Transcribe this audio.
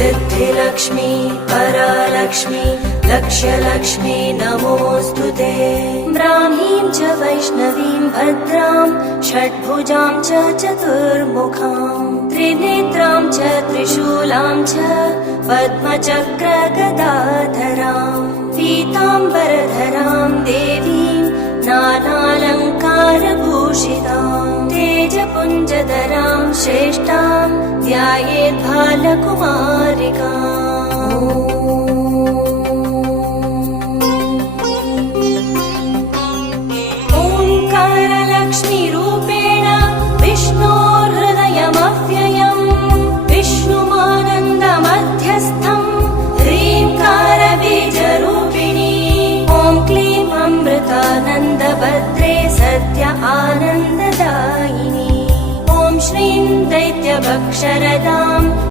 सिद्धिलक्ष्मी परालक्ष्मी लक्ष्यलक्ष्मी नमोऽस्तुते। ब्राह्मीं च वैष्णवीं भद्रां षड्भुजां च चतुर्मुखां त्रिनेत्रां च त्रिशूलां च पद्मचक्रगदाधरां पीताम्बरधरां देवीं नानालङ्कारभूषितां तेजपुञ्जधरां श्रेष्ठां ध्यायेत् बालकुमारिकाम्। ओङ्कारलक्ष्मीरूपेण विष्णोर्हृदयमव्ययम् विष्णुमानन्दमध्यस्थम् ह्रीङ्कारबीजरूपिणी ॐ क्लीं अमृतानन्दभद्रे सत्य आनन्ददायिनी ॐ श्रीं दैत्यभक्षरदां